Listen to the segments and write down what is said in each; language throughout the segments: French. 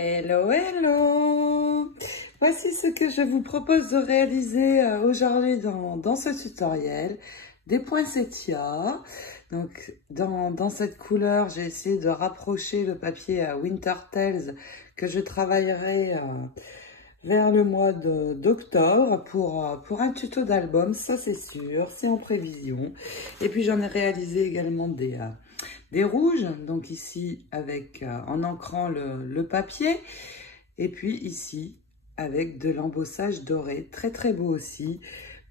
Hello, hello! Voici ce que je vous propose de réaliser aujourd'hui dans ce tutoriel. Des poinsettias. Donc, dans cette couleur, j'ai essayé de rapprocher le papier Winter Tales que je travaillerai vers le mois d'octobre pour un tuto d'album, ça c'est sûr, c'est en prévision. Et puis j'en ai réalisé également des rouges, donc ici avec en ancrant le papier, et puis ici avec de l'embossage doré, très très beau aussi,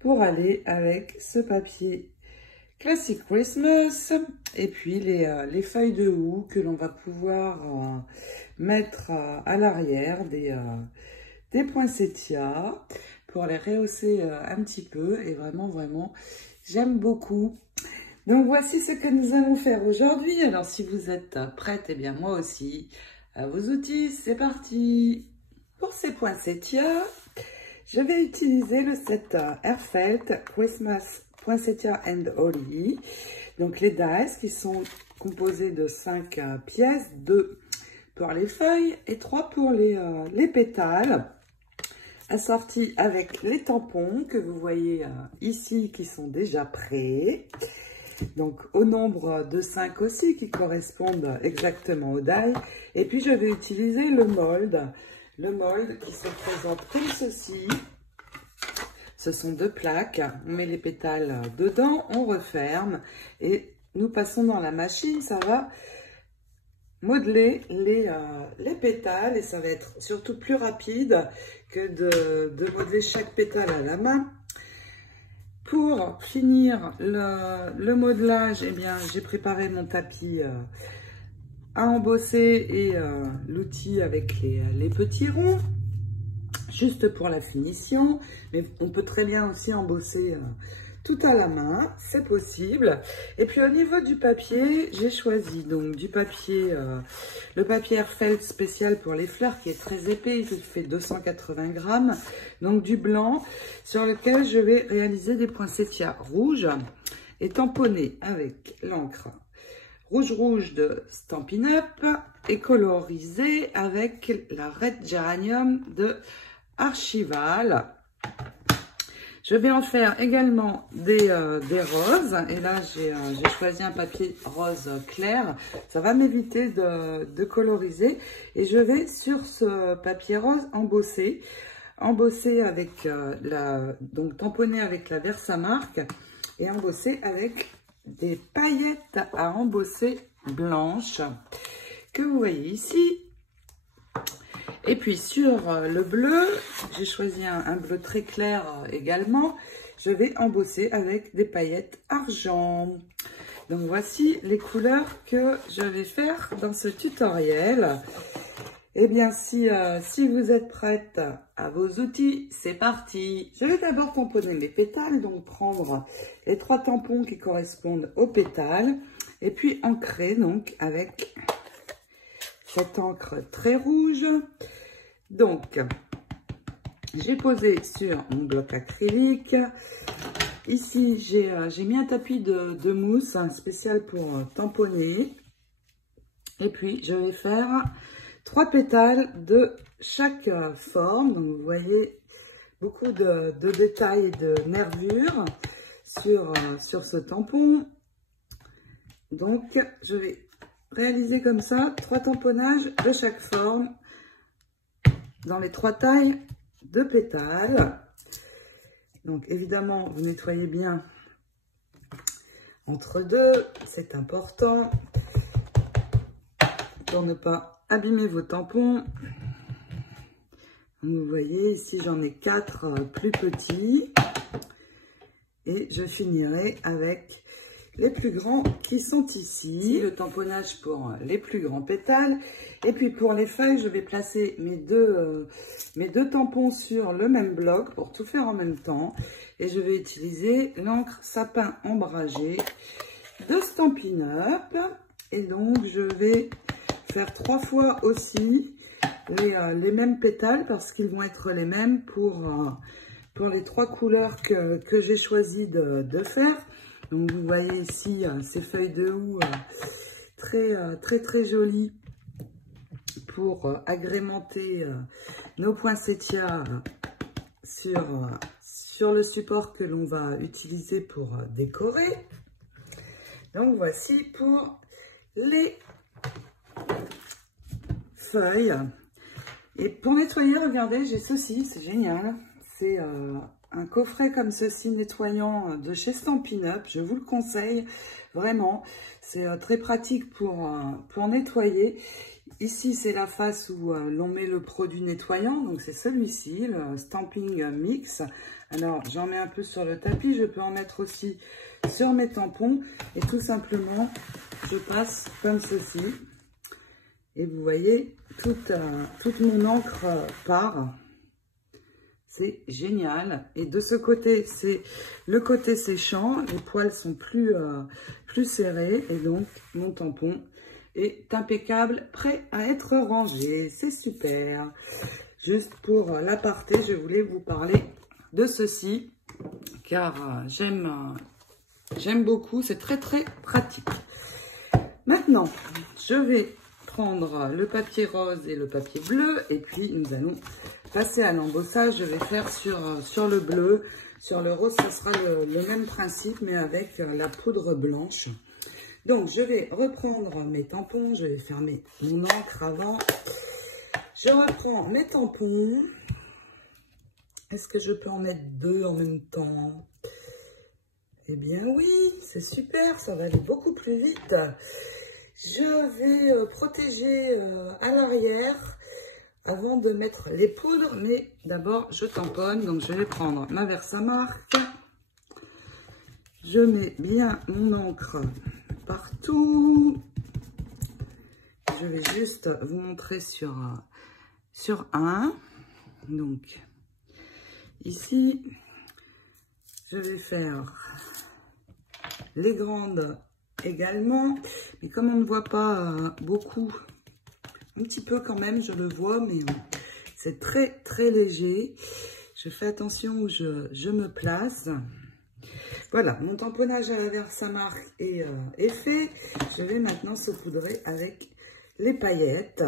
pour aller avec ce papier Classic Christmas, et puis les feuilles de houx que l'on va pouvoir mettre à l'arrière des poinsettias pour les rehausser un petit peu, et vraiment j'aime beaucoup. Donc voici ce que nous allons faire aujourd'hui. Alors si vous êtes prête, et bien moi aussi, à vos outils, c'est parti. Pour ces poinsettias, je vais utiliser le set Airfelt Christmas Poinsettia and Holly. Donc les dies qui sont composés de 5 pièces, 2 pour les feuilles et 3 pour les pétales, assortis avec les tampons que vous voyez ici qui sont déjà prêts. Donc au nombre de 5 aussi qui correspondent exactement au die. Et puis je vais utiliser le mold qui se présente comme ceci. Ce sont 2 plaques, on met les pétales dedans, on referme et nous passons dans la machine. Ça va modeler les pétales et ça va être surtout plus rapide que de modeler chaque pétale à la main. Pour finir le modelage, eh bien, j'ai préparé mon tapis à embosser et l'outil avec les petits ronds, juste pour la finition. Mais on peut très bien aussi embosser tout à la main, c'est possible. Et puis au niveau du papier, j'ai choisi donc du papier, le papier Airfelt spécial pour les fleurs qui est très épais, il fait 280 grammes. Donc du blanc sur lequel je vais réaliser des poinsettias rouges et tamponner avec l'encre rouge de Stampin' Up et colorisé avec la Red Geranium de Archival. Je vais en faire également des roses. Et là, j'ai choisi un papier rose clair. Ça va m'éviter de coloriser. Et je vais, sur ce papier rose, embosser avec donc tamponner avec la Versamark et embosser avec des paillettes à embosser blanches que vous voyez ici. Et puis sur le bleu, j'ai choisi un bleu très clair également. Je vais embosser avec des paillettes argent. Donc voici les couleurs que je vais faire dans ce tutoriel. Eh bien si vous êtes prête à vos outils, c'est parti. Je vais d'abord tamponner mes pétales, donc prendre les 3 tampons qui correspondent aux pétales. Et puis ancrer donc avec cette encre très rouge. Donc, j'ai posé sur mon bloc acrylique. Ici, j'ai mis un tapis de mousse spécial pour tamponner. Et puis, je vais faire 3 pétales de chaque forme. Donc, vous voyez beaucoup de détails et de nervures sur ce tampon. Donc, je vais réaliser comme ça 3 tamponnages de chaque forme dans les 3 tailles de pétales. Donc évidemment, vous nettoyez bien entre deux, c'est important pour ne pas abîmer vos tampons. Vous voyez ici, j'en ai 4 plus petits et je finirai avec les plus grands qui sont ici. Le tamponnage pour les plus grands pétales. Et puis pour les feuilles, je vais placer mes deux tampons sur le même bloc pour tout faire en même temps. Et je vais utiliser l'encre sapin ombragé de Stampin' Up. Et donc je vais faire 3 fois aussi les mêmes pétales parce qu'ils vont être les mêmes pour les 3 couleurs que j'ai choisi de faire. Donc vous voyez ici ces feuilles de houx très jolies pour agrémenter nos poinsettias sur le support que l'on va utiliser pour décorer. Donc voici pour les feuilles. Et pour nettoyer, regardez, j'ai ceci, c'est génial. C'est un coffret comme ceci nettoyant de chez Stampin' Up. Je vous le conseille vraiment. C'est très pratique pour nettoyer. Ici, c'est la face où l'on met le produit nettoyant. Donc, c'est celui-ci, le Stamping Mix. Alors, j'en mets un peu sur le tapis. Je peux en mettre aussi sur mes tampons. Et tout simplement, je passe comme ceci. Et vous voyez, toute mon encre part. C'est génial. Et de ce côté, c'est le côté séchant. Les poils sont plus serrés. Et donc, mon tampon est impeccable, prêt à être rangé. C'est super. Juste pour l'aparté, je voulais vous parler de ceci. Car j'aime beaucoup. C'est très, très pratique. Maintenant, je vais prendre le papier rose et le papier bleu. Et puis, nous allons passer à l'embossage. Je vais faire sur le bleu. Sur le rose, ce sera le même principe, mais avec la poudre blanche. Donc, je vais reprendre mes tampons. Je vais fermer mon encre avant. Je reprends mes tampons. Est-ce que je peux en mettre 2 en même temps? Eh bien oui, c'est super. Ça va aller beaucoup plus vite. Je vais protéger à l'arrière avant de mettre les poudres, mais d'abord je tamponne. Donc je vais prendre ma Versamark. Je mets bien mon encre partout. Je vais juste vous montrer sur un. Donc ici, je vais faire les grandes également, mais comme on ne voit pas beaucoup, un petit peu quand même, je le vois, mais c'est très très léger. Je fais attention où je me place. Voilà, mon tamponnage à la Versamark est fait. Je vais maintenant saupoudrer avec les paillettes.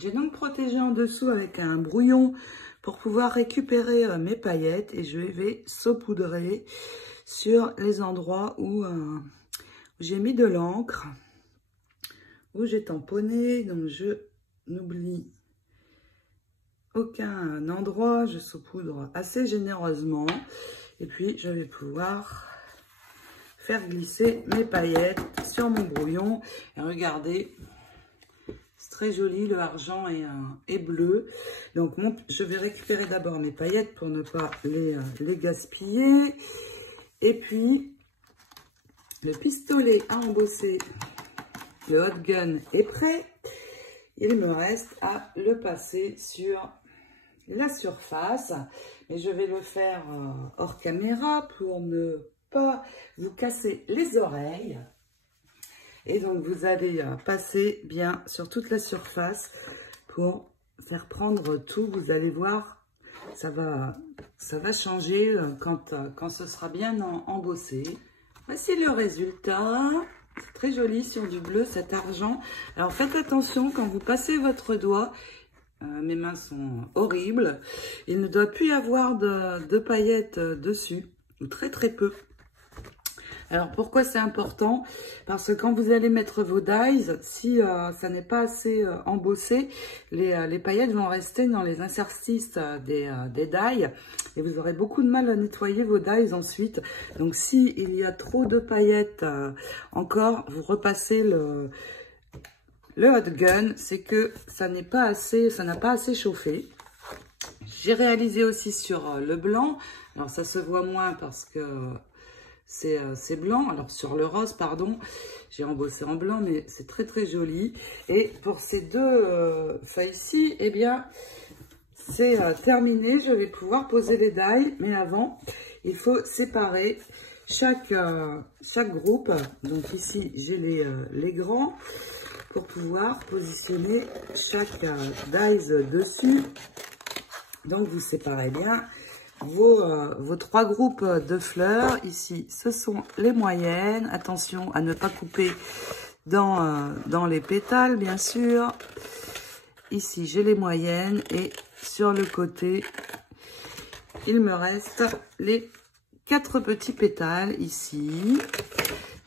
J'ai donc protégé en dessous avec un brouillon pour pouvoir récupérer mes paillettes, et je vais saupoudrer sur les endroits où j'ai mis de l'encre, où j'ai tamponné. Donc je n'oublie aucun endroit, je saupoudre assez généreusement, et puis je vais pouvoir faire glisser mes paillettes sur mon brouillon. Et regardez, c'est très joli, le argent est bleu. Donc je vais récupérer d'abord mes paillettes pour ne pas les gaspiller. Et puis le pistolet à embosser, le hot gun est prêt. Il me reste à le passer sur la surface. Mais je vais le faire hors caméra pour ne pas vous casser les oreilles. Et donc vous allez passer bien sur toute la surface pour faire prendre tout. Vous allez voir, ça va changer quand ce sera bien embossé. Voici le résultat. C'est très joli sur du bleu, cet argent. Alors faites attention quand vous passez votre doigt. Mes mains sont horribles. Il ne doit plus y avoir de paillettes dessus, ou très très peu. Alors pourquoi c'est important? Parce que quand vous allez mettre vos dies, si ça n'est pas assez embossé, les paillettes vont rester dans les interstices des dies, et vous aurez beaucoup de mal à nettoyer vos dies ensuite. Donc si il y a trop de paillettes encore, vous repassez le hot gun, c'est que ça n'a pas assez chauffé. J'ai réalisé aussi sur le blanc. Alors ça se voit moins parce que c'est blanc. Alors sur le rose, pardon, j'ai embossé en blanc, mais c'est très très joli. Et pour ces deux feuilles-ci, eh bien, c'est terminé. Je vais pouvoir poser les dies, mais avant, il faut séparer chaque groupe. Donc ici, j'ai les grands pour pouvoir positionner chaque dies dessus. Donc vous séparez bien vos 3 groupes de fleurs. Ici, ce sont les moyennes. Attention à ne pas couper dans les pétales, bien sûr. ici, j'ai les moyennes et sur le côté, il me reste les 4 petits pétales ici.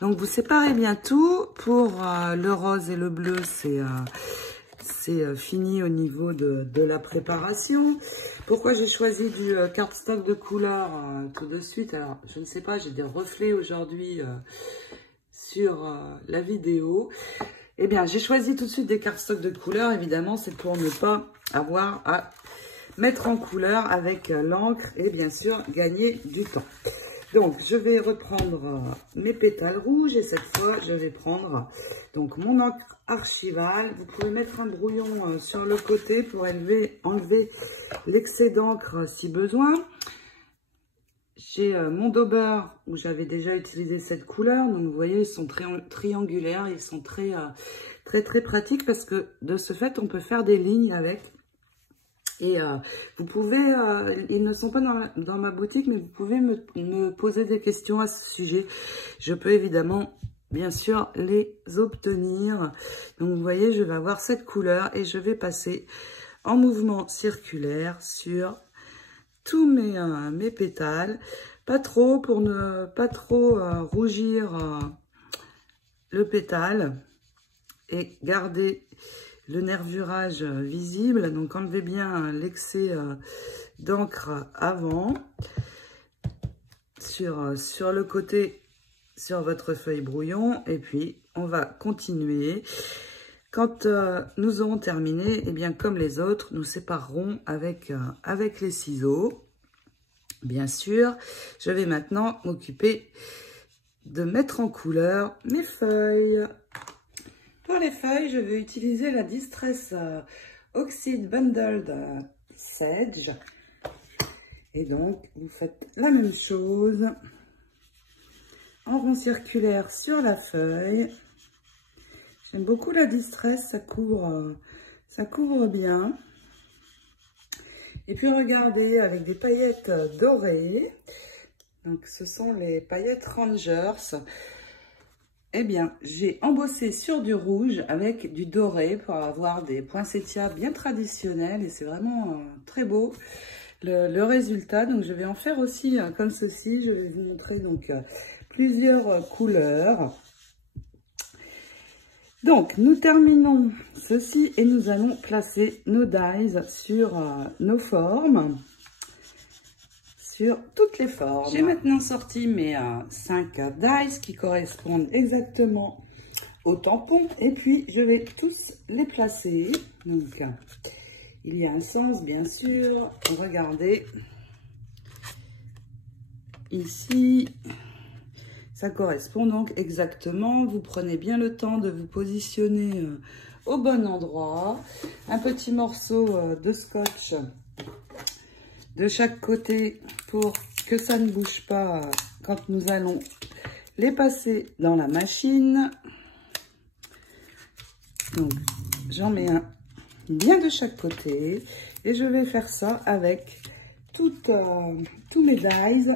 Donc, vous séparez bien tout. Pour le rose et le bleu, c'est fini au niveau de la préparation. Pourquoi j'ai choisi du cardstock de couleur tout de suite? Alors, je ne sais pas, j'ai des reflets aujourd'hui sur la vidéo. Eh bien, j'ai choisi tout de suite des cardstock de couleur. Évidemment, c'est pour ne pas avoir à mettre en couleur avec l'encre et bien sûr, gagner du temps. Donc, je vais reprendre mes pétales rouges et cette fois, je vais prendre donc mon encre archivale. Vous pouvez mettre un brouillon sur le côté pour enlever l'excès d'encre si besoin. J'ai mon Dauber où j'avais déjà utilisé cette couleur. Donc, vous voyez, ils sont très triangulaires. Ils sont très pratiques parce que de ce fait, on peut faire des lignes avec. Et vous pouvez, ils ne sont pas dans ma boutique, mais vous pouvez me poser des questions à ce sujet. Je peux évidemment, bien sûr, les obtenir. Donc, vous voyez, je vais avoir cette couleur et je vais passer en mouvement circulaire sur tous mes pétales. Pas trop pour ne pas trop rougir le pétale et garder le nervurage visible. Donc, enlevez bien l'excès d'encre avant. Sur le côté, sur votre feuille brouillon. Et puis, on va continuer. Quand nous aurons terminé, eh bien, comme les autres, nous séparerons avec les ciseaux. Bien sûr, je vais maintenant m'occuper de mettre en couleur mes feuilles. Pour les feuilles, je vais utiliser la Distress Oxide Bundled Sage. Et donc, vous faites la même chose en rond circulaire sur la feuille. J'aime beaucoup la Distress, ça couvre bien. Et puis, regardez, avec des paillettes dorées. Donc, ce sont les paillettes Rangers. Eh bien, j'ai embossé sur du rouge avec du doré pour avoir des poinsettias bien traditionnels et c'est vraiment très beau le résultat. Donc, je vais en faire aussi comme ceci. Je vais vous montrer donc plusieurs couleurs. Donc, nous terminons ceci et nous allons placer nos dies sur nos formes. Sur toutes les formes. J'ai maintenant sorti mes 5 dies qui correspondent exactement au tampon. Et puis, je vais tous les placer. Donc, il y a un sens, bien sûr. Regardez. Ici, ça correspond donc exactement. Vous prenez bien le temps de vous positionner au bon endroit. Un petit morceau de scotch de chaque côté pour que ça ne bouge pas quand nous allons les passer dans la machine. Donc, j'en mets un bien de chaque côté et je vais faire ça avec tous mes dies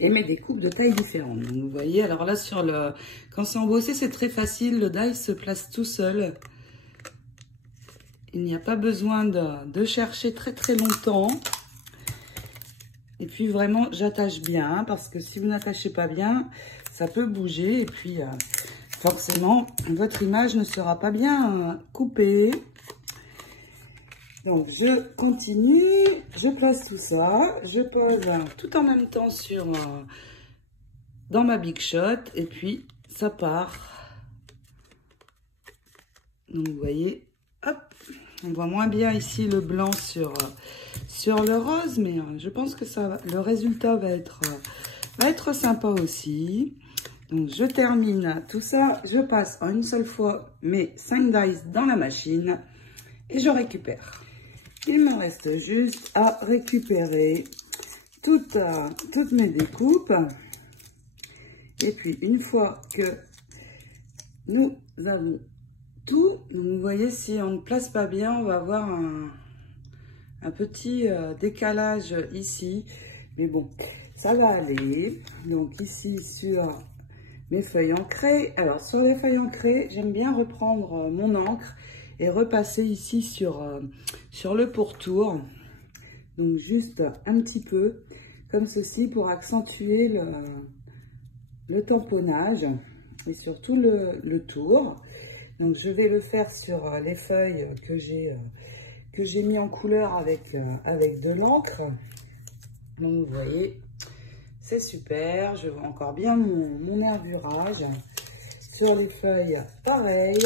et mes découpes de tailles différentes. Donc, vous voyez, alors là, quand c'est embossé, c'est très facile. Le die se place tout seul. Il n'y a pas besoin de chercher très longtemps. Et puis vraiment, j'attache bien parce que si vous n'attachez pas bien, ça peut bouger. Et puis, forcément, votre image ne sera pas bien coupée. Donc, je continue. Je place tout ça. Je pose tout en même temps dans ma Big Shot. Et puis, ça part. Donc, vous voyez, hop. On voit moins bien ici le blanc sur le rose, mais je pense que le résultat va être sympa aussi. Donc, je termine tout ça. Je passe en une seule fois mes 5 dies dans la machine et je récupère. Il me reste juste à récupérer toutes mes découpes. Et puis, une fois que nous avons tout, vous voyez, si on ne place pas bien, on va avoir un petit décalage ici. Mais bon, ça va aller. Donc ici, sur mes feuilles ancrées. Alors, sur les feuilles ancrées, j'aime bien reprendre mon encre et repasser ici sur le pourtour. Donc juste un petit peu comme ceci pour accentuer le tamponnage et surtout le tour. Donc je vais le faire sur les feuilles que j'ai mis en couleur avec de l'encre. Donc vous voyez, c'est super. Je vois encore bien mon nervurage. Sur les feuilles, pareil.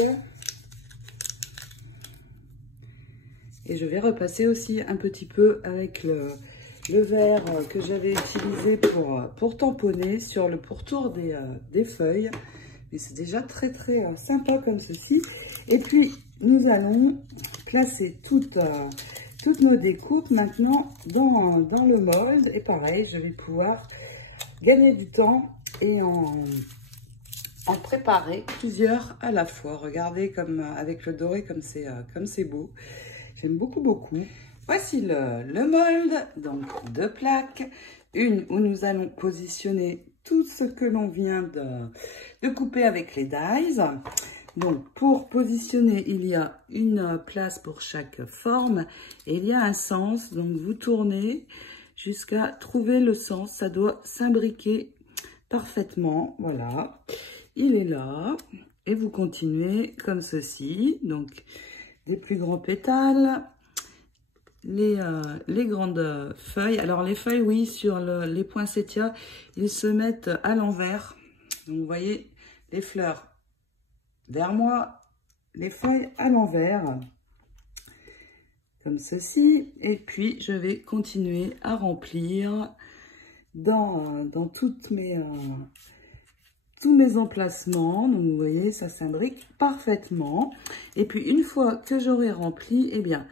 Et je vais repasser aussi un petit peu avec le vert que j'avais utilisé pour tamponner sur le pourtour des feuilles. Mais c'est déjà très sympa comme ceci. Et puis nous allons placer toutes nos découpes maintenant dans le mold. Et pareil, je vais pouvoir gagner du temps et en préparer plusieurs à la fois. Regardez comme avec le doré comme c'est beau. J'aime beaucoup. Voici le mold, donc 2 plaques. Une où nous allons positionner tout ce que l'on vient de couper avec les dies. Donc pour positionner, il y a une place pour chaque forme et il y a un sens. Donc vous tournez jusqu'à trouver le sens. Ça doit s'imbriquer parfaitement. Voilà, il est là. Et vous continuez comme ceci. Donc des plus grands pétales, les grandes feuilles. Alors les feuilles, oui, sur les poinsettias, ils se mettent à l'envers. Donc vous voyez les fleurs vers moi, les feuilles à l'envers, comme ceci. Et puis je vais continuer à remplir dans tous mes emplacements. Donc vous voyez, ça s'imbrique parfaitement. Et puis une fois que j'aurai rempli, eh bien,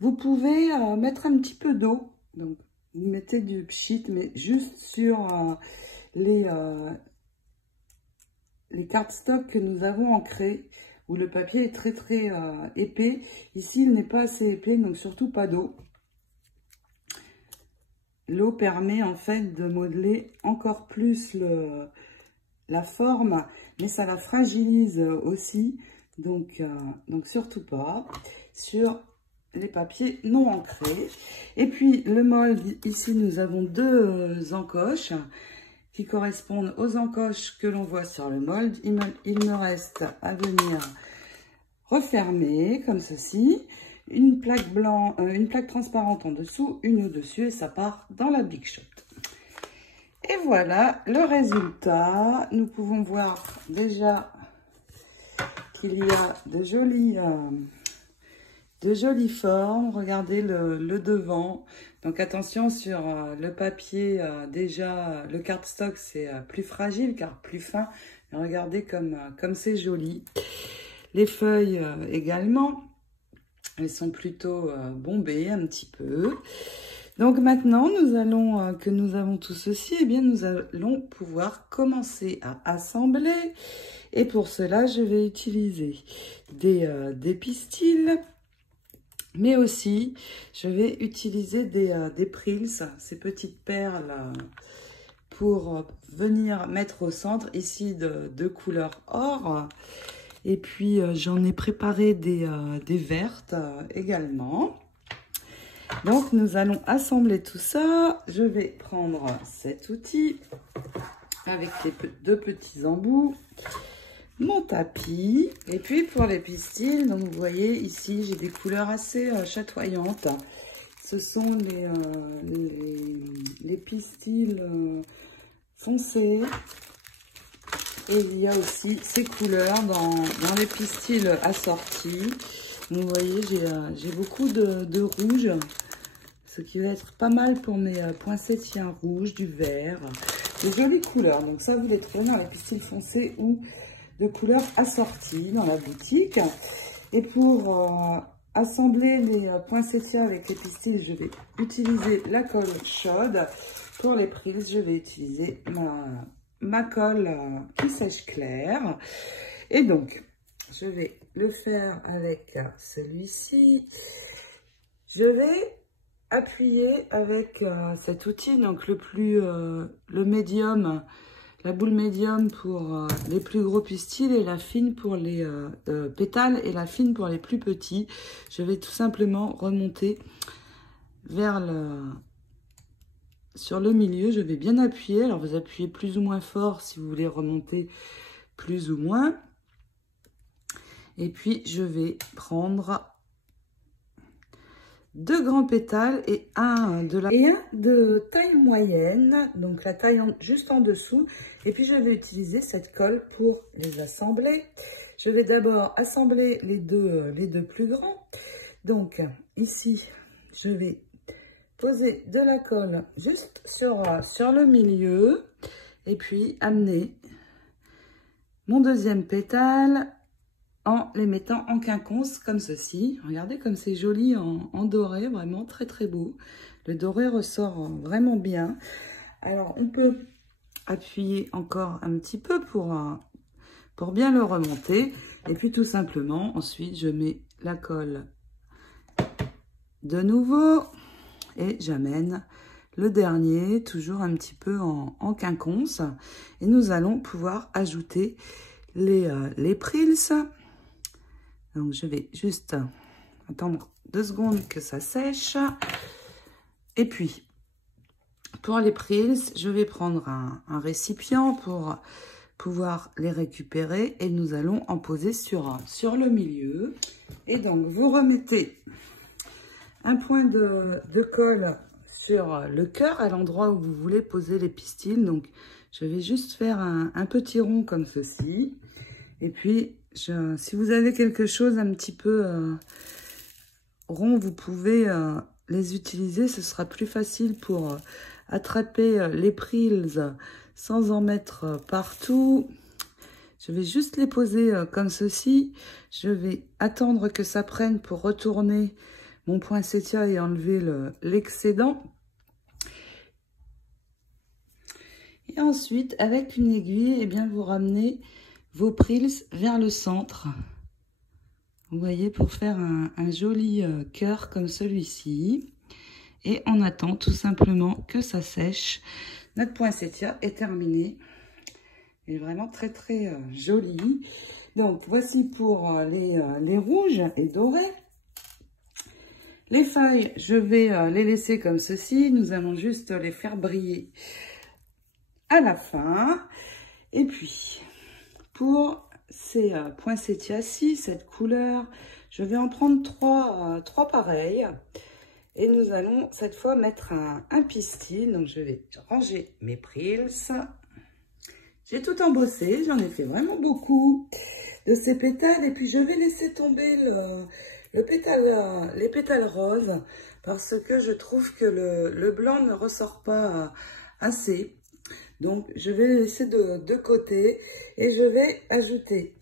vous pouvez mettre un petit peu d'eau. Donc vous mettez du pchit, mais juste sur les cardstock que nous avons ancrés, où le papier est très épais. Ici, il n'est pas assez épais, donc surtout pas d'eau. L'eau permet en fait de modeler encore plus la forme, mais ça la fragilise aussi, donc surtout pas sur les papiers non ancrés. Et puis le mold, ici nous avons 2 encoches qui correspondent aux encoches que l'on voit sur le mold. Il me reste à venir refermer comme ceci, une plaque une plaque transparente en dessous, une au-dessus, et ça part dans la Big Shot. Et voilà le résultat. Nous pouvons voir déjà qu'il y a de jolies formes. Regardez le devant. Donc attention sur le papier, déjà le cardstock c'est plus fragile car plus fin. Mais regardez comme c'est joli. Les feuilles également, elles sont plutôt bombées un petit peu. Donc maintenant, que nous avons tout ceci, eh bien nous allons pouvoir commencer à assembler. Et pour cela, je vais utiliser des pistils, mais aussi je vais utiliser des prills, ces petites perles pour venir mettre au centre, ici de couleur or. Et puis j'en ai préparé des vertes également. Donc, nous allons assembler tout ça. Je vais prendre cet outil avec les 2 petits embouts, mon tapis. Et puis, pour les pistils, donc vous voyez ici, j'ai des couleurs assez chatoyantes. Ce sont les pistils foncés. Et il y a aussi ces couleurs dans les pistils assortis. Donc, vous voyez, j'ai beaucoup de rouge, ce qui va être pas mal pour mes poinsettias rouges, du vert, des jolies couleurs. Donc ça, vous les trouvez dans les pistils foncés ou de couleurs assorties dans la boutique. Et pour assembler les poinsettias avec les pistils, je vais utiliser la colle chaude. Pour les prises, je vais utiliser ma colle qui sèche clair. Et donc, je vais le faire avec celui-ci. Je vais appuyer avec cet outil, donc le médium, la boule médium pour les plus gros pistils et la fine pour les pétales et la fine pour les plus petits. Je vais tout simplement remonter vers sur le milieu. Je vais bien appuyer. Alors vous appuyez plus ou moins fort si vous voulez remonter plus ou moins. Et puis je vais prendre 2 grands pétales et un de taille moyenne, donc la taille juste en dessous. Et puis je vais utiliser cette colle pour les assembler. Je vais d'abord assembler les deux plus grands. Donc ici, je vais poser de la colle juste sur le milieu et puis amener mon deuxième pétale en les mettant en quinconce comme ceci. Regardez comme c'est joli en doré, vraiment très très beau. Le doré ressort vraiment bien. Alors on peut appuyer encore un petit peu pour bien le remonter. Et puis tout simplement, ensuite je mets la colle de nouveau et j'amène le dernier, toujours un petit peu en quinconce. Et nous allons pouvoir ajouter les prills. Donc, je vais juste attendre 2 secondes que ça sèche. Et puis, pour les prills, je vais prendre un récipient pour pouvoir les récupérer. Et nous allons en poser sur le milieu. Et donc, vous remettez un point de colle sur le cœur, à l'endroit où vous voulez poser les pistils. Donc, je vais juste faire un petit rond comme ceci. Et puis, si vous avez quelque chose un petit peu rond, vous pouvez les utiliser. Ce sera plus facile pour attraper les prills sans en mettre partout. Je vais juste les poser comme ceci. Je vais attendre que ça prenne pour retourner mon poinsettia et enlever l'excédent. Et ensuite, avec une aiguille, eh bien, vous ramenez vos prills vers le centre. Vous voyez, pour faire un joli cœur comme celui-ci. Et on attend tout simplement que ça sèche. Notre poinsettia est terminé. Il est vraiment très très joli. Donc, voici pour les rouges et dorés. Les feuilles, je vais les laisser comme ceci. Nous allons juste les faire briller à la fin. Et puis, pour ces poinsettias-ci, cette couleur, je vais en prendre trois pareils. Et nous allons cette fois mettre un pistil. Donc, je vais ranger mes prills. J'ai tout embossé. J'en ai fait vraiment beaucoup de ces pétales. Et puis, je vais laisser tomber les pétales roses parce que je trouve que le blanc ne ressort pas assez. Donc, je vais les laisser de côté et je vais ajouter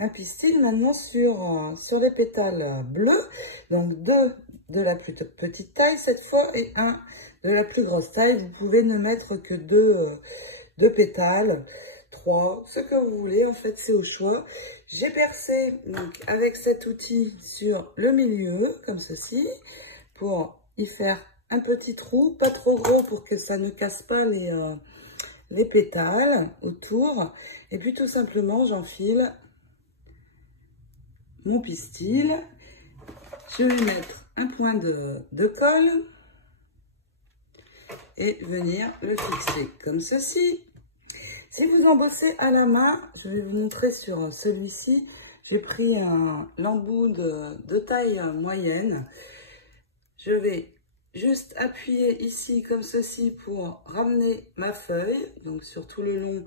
un pistil maintenant sur les pétales bleus. Donc, 2 de la plus petite taille cette fois et 1 de la plus grosse taille. Vous pouvez ne mettre que 2 pétales, 3, ce que vous voulez. En fait, c'est au choix. J'ai percé donc avec cet outil sur le milieu, comme ceci, pour y faire un petit trou, pas trop gros pour que ça ne casse pas les pétales autour. Et puis tout simplement, j'enfile mon pistil. Je vais mettre un point de colle et venir le fixer comme ceci. Si vous embossez à la main, je vais vous montrer sur celui-ci. J'ai pris un embout de taille moyenne. Je vais juste appuyer ici comme ceci pour ramener ma feuille, donc sur tout le long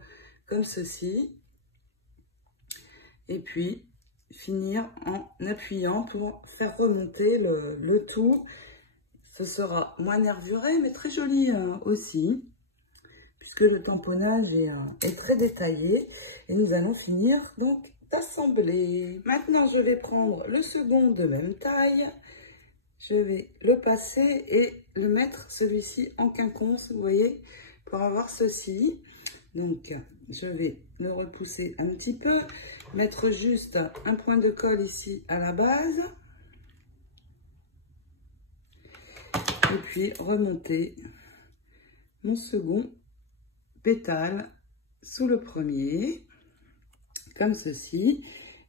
comme ceci. Et puis finir en appuyant pour faire remonter le tout. Ce sera moins nervuré mais très joli aussi, puisque le tamponnage est très détaillé. Et nous allons finir donc d'assembler. Maintenant, je vais prendre le second de même taille. Je vais le passer et le mettre celui-ci en quinconce, vous voyez, pour avoir ceci. Donc, je vais le repousser un petit peu, mettre juste un point de colle ici à la base. Et puis, remonter mon second pétale sous le premier, comme ceci.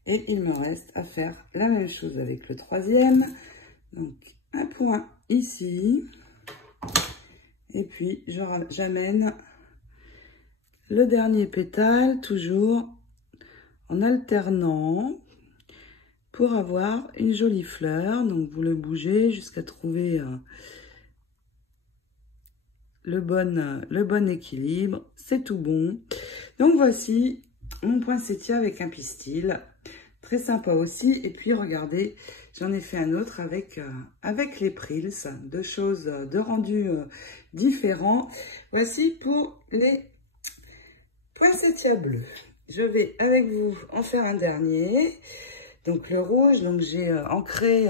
Et il me reste à faire la même chose avec le troisième. Donc, un point ici. Et puis, j'amène le dernier pétale, toujours en alternant, pour avoir une jolie fleur. Donc, vous le bougez jusqu'à trouver le bon équilibre. C'est tout bon. Donc, voici mon poinsettia avec un pistil. Très sympa aussi. Et puis, regardez, j'en ai fait un autre avec les Prills. Deux rendus différents. Voici pour les poinsettias bleus. Je vais avec vous en faire un dernier. Donc, le rouge. Donc, j'ai ancré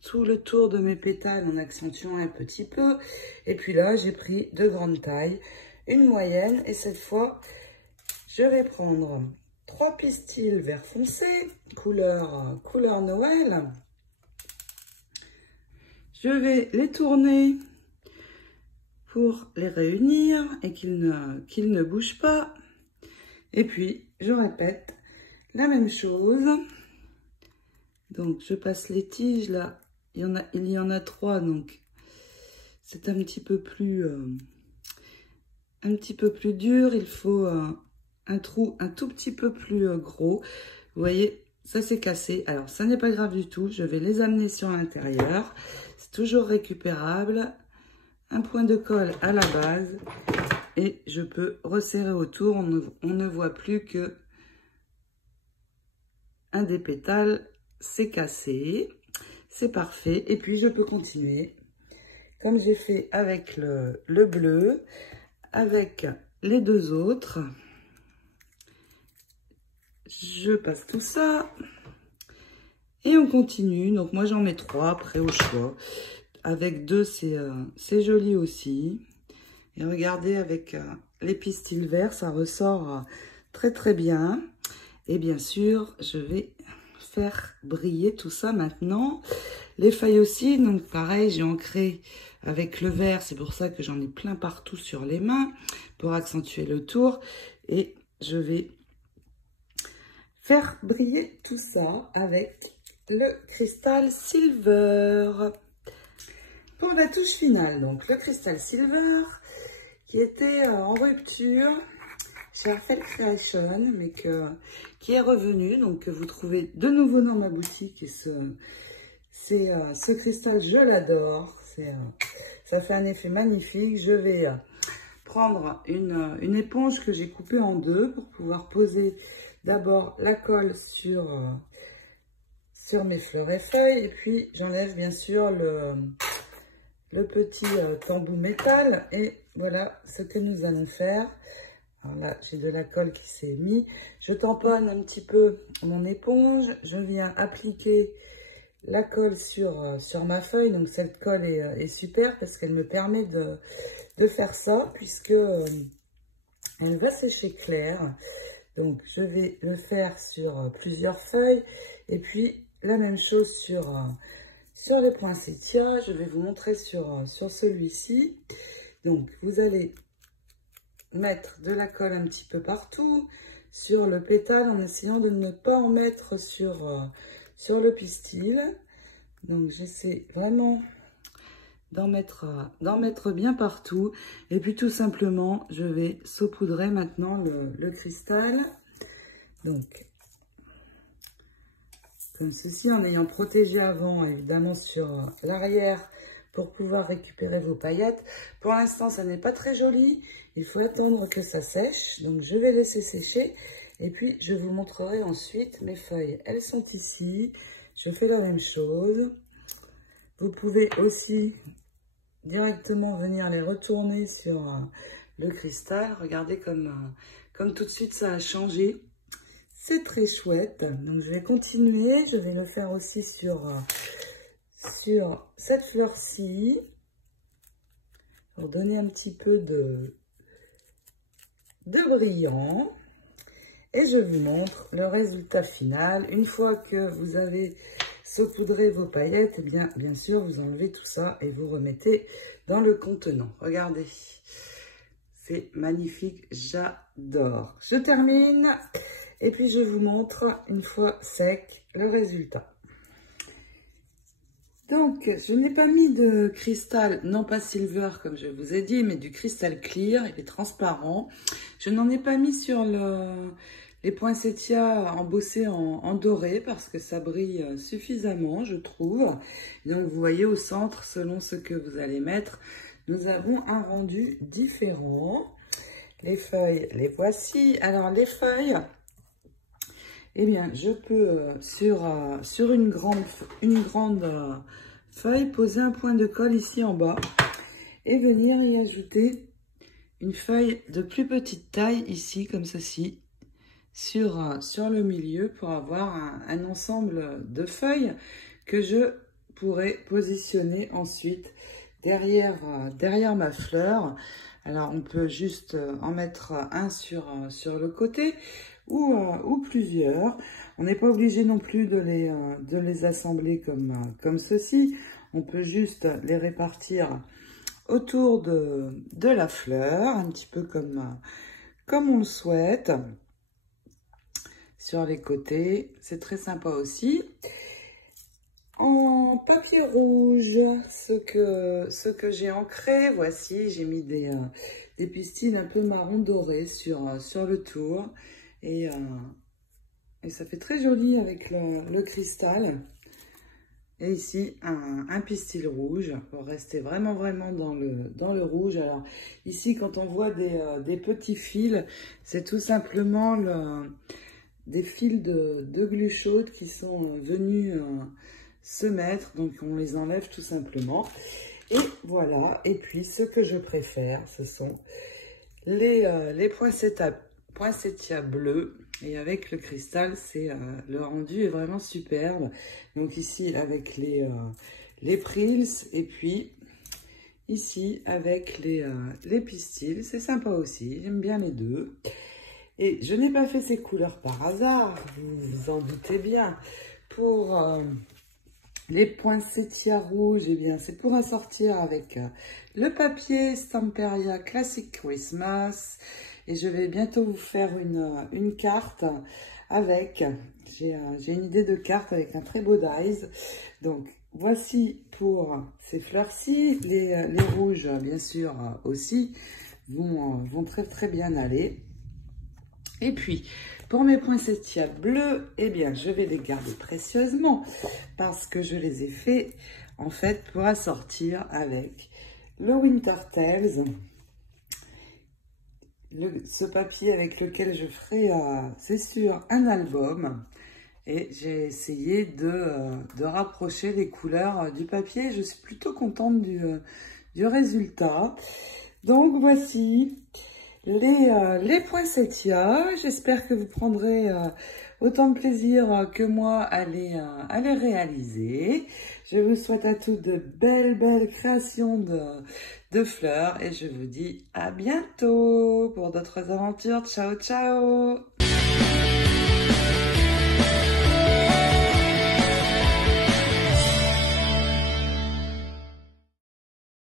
tout le tour de mes pétales en accentuant un petit peu. Et puis là, j'ai pris deux grandes tailles, une moyenne. Et cette fois, je vais prendre 3 pistils vert foncé, couleur Noël. Je vais les tourner pour les réunir et qu'ils ne bougent pas. Et puis, je répète la même chose. Donc, je passe les tiges là. Il y en a 3, donc c'est un petit peu plus dur. Il faut un trou un tout petit peu plus gros. Vous voyez, ça s'est cassé. Alors, ça n'est pas grave du tout. Je vais les amener sur l'intérieur. C'est toujours récupérable. Un point de colle à la base. Et je peux resserrer autour. On ne voit plus que un des pétales s'est cassé. C'est parfait. Et puis, je peux continuer. Comme j'ai fait avec le bleu. Avec les deux autres. Je passe tout ça. Et on continue. Donc, moi, j'en mets 3 après au choix. Avec 2, c'est joli aussi. Et regardez, avec les pistils verts, ça ressort très, très bien. Et bien sûr, je vais faire briller tout ça maintenant. Les feuilles aussi. Donc, pareil, j'ai ancré avec le vert. C'est pour ça que j'en ai plein partout sur les mains pour accentuer le tour. Et je vais faire briller tout ça avec le cristal silver. Pour la touche finale, donc le cristal silver qui était en rupture chez Arfel Creation, mais qui est revenu, donc que vous trouvez de nouveau dans ma boutique. Et ce cristal, je l'adore. Ça fait un effet magnifique. Je vais prendre une éponge que j'ai coupée en 2 pour pouvoir poser d'abord la colle sur mes fleurs et feuilles. Et puis, j'enlève bien sûr le petit tambour métal. Et voilà ce que nous allons faire. Alors là, j'ai de la colle qui s'est mise. Je tamponne un petit peu mon éponge. Je viens appliquer la colle sur ma feuille. Donc, cette colle est super parce qu'elle me permet de faire ça, puisque elle va sécher clair. Donc, je vais le faire sur plusieurs feuilles. Et puis, la même chose sur les poinsettias. Je vais vous montrer sur celui-ci. Donc, vous allez mettre de la colle un petit peu partout sur le pétale en essayant de ne pas en mettre sur le pistil. Donc, j'essaie vraiment d'en mettre bien partout. Et puis, tout simplement, je vais saupoudrer maintenant le cristal. Donc, comme ceci, en ayant protégé avant, évidemment, sur l'arrière pour pouvoir récupérer vos paillettes. Pour l'instant, ça n'est pas très joli. Il faut attendre que ça sèche. Donc, je vais laisser sécher. Et puis, je vous montrerai ensuite mes feuilles. Elles sont ici. Je fais la même chose. Vous pouvez aussi directement venir les retourner sur le cristal. Regardez comme tout de suite ça a changé. C'est très chouette. Donc, je vais continuer. Je vais le faire aussi sur cette fleur-ci. Pour donner un petit peu de brillant. Et je vous montre le résultat final. Une fois que vous avez saupoudré vos paillettes, eh bien sûr, vous enlevez tout ça et vous remettez dans le contenant. Regardez. c'est magnifique, j'adore. Je termine et puis je vous montre une fois sec le résultat. Donc, je n'ai pas mis de cristal, non pas silver comme je vous ai dit, mais du cristal clear, il est transparent. Je n'en ai pas mis sur les poinsettias embossés en doré parce que ça brille suffisamment, je trouve. Donc, vous voyez au centre, selon ce que vous allez mettre, nous avons un rendu différent. Les feuilles, les voici. Alors, les feuilles... Eh bien, je peux, sur une grande feuille, poser un point de colle ici en bas et venir y ajouter une feuille de plus petite taille ici, comme ceci, sur le milieu pour avoir un ensemble de feuilles que je pourrais positionner ensuite derrière ma fleur. Alors, on peut juste en mettre un sur le côté ou plusieurs. On n'est pas obligé non plus de les assembler comme ceci. On peut juste les répartir autour de la fleur, un petit peu comme on le souhaite. Sur les côtés, c'est très sympa aussi. En papier rouge, ce que j'ai ancré, voici, j'ai mis des pistils un peu marron doré sur le tour. Et ça fait très joli avec le cristal. Et ici, un pistil rouge pour rester vraiment dans le rouge. Alors ici, quand on voit des petits fils, c'est tout simplement des fils de glu chaude qui sont venus se mettre. Donc on les enlève tout simplement. Et voilà. Et puis ce que je préfère, ce sont les poinsettias bleus. Et avec le cristal, le rendu est vraiment superbe. Donc ici avec les prills et puis ici avec les pistils. C'est sympa aussi, j'aime bien les deux. Et je n'ai pas fait ces couleurs par hasard, vous vous en doutez bien. Pour les poinsettias rouges, eh bien c'est pour assortir avec le papier Stamperia Classic Christmas. Et je vais bientôt vous faire une carte avec, j'ai une idée de carte avec un très beau dies. Donc voici pour ces fleurs-ci, les rouges bien sûr aussi vont très bien aller. Et puis pour mes poinsettias bleus, eh bien je vais les garder précieusement parce que je les ai fait en fait pour assortir avec le Winter Tales. Ce papier avec lequel je ferai, c'est sûr, un album. Et j'ai essayé de rapprocher les couleurs du papier. Je suis plutôt contente du résultat. Donc voici les poinsettias. J'espère que vous prendrez autant de plaisir que moi à les réaliser. Je vous souhaite à tous de belles créations de fleurs et je vous dis à bientôt pour d'autres aventures. Ciao, ciao!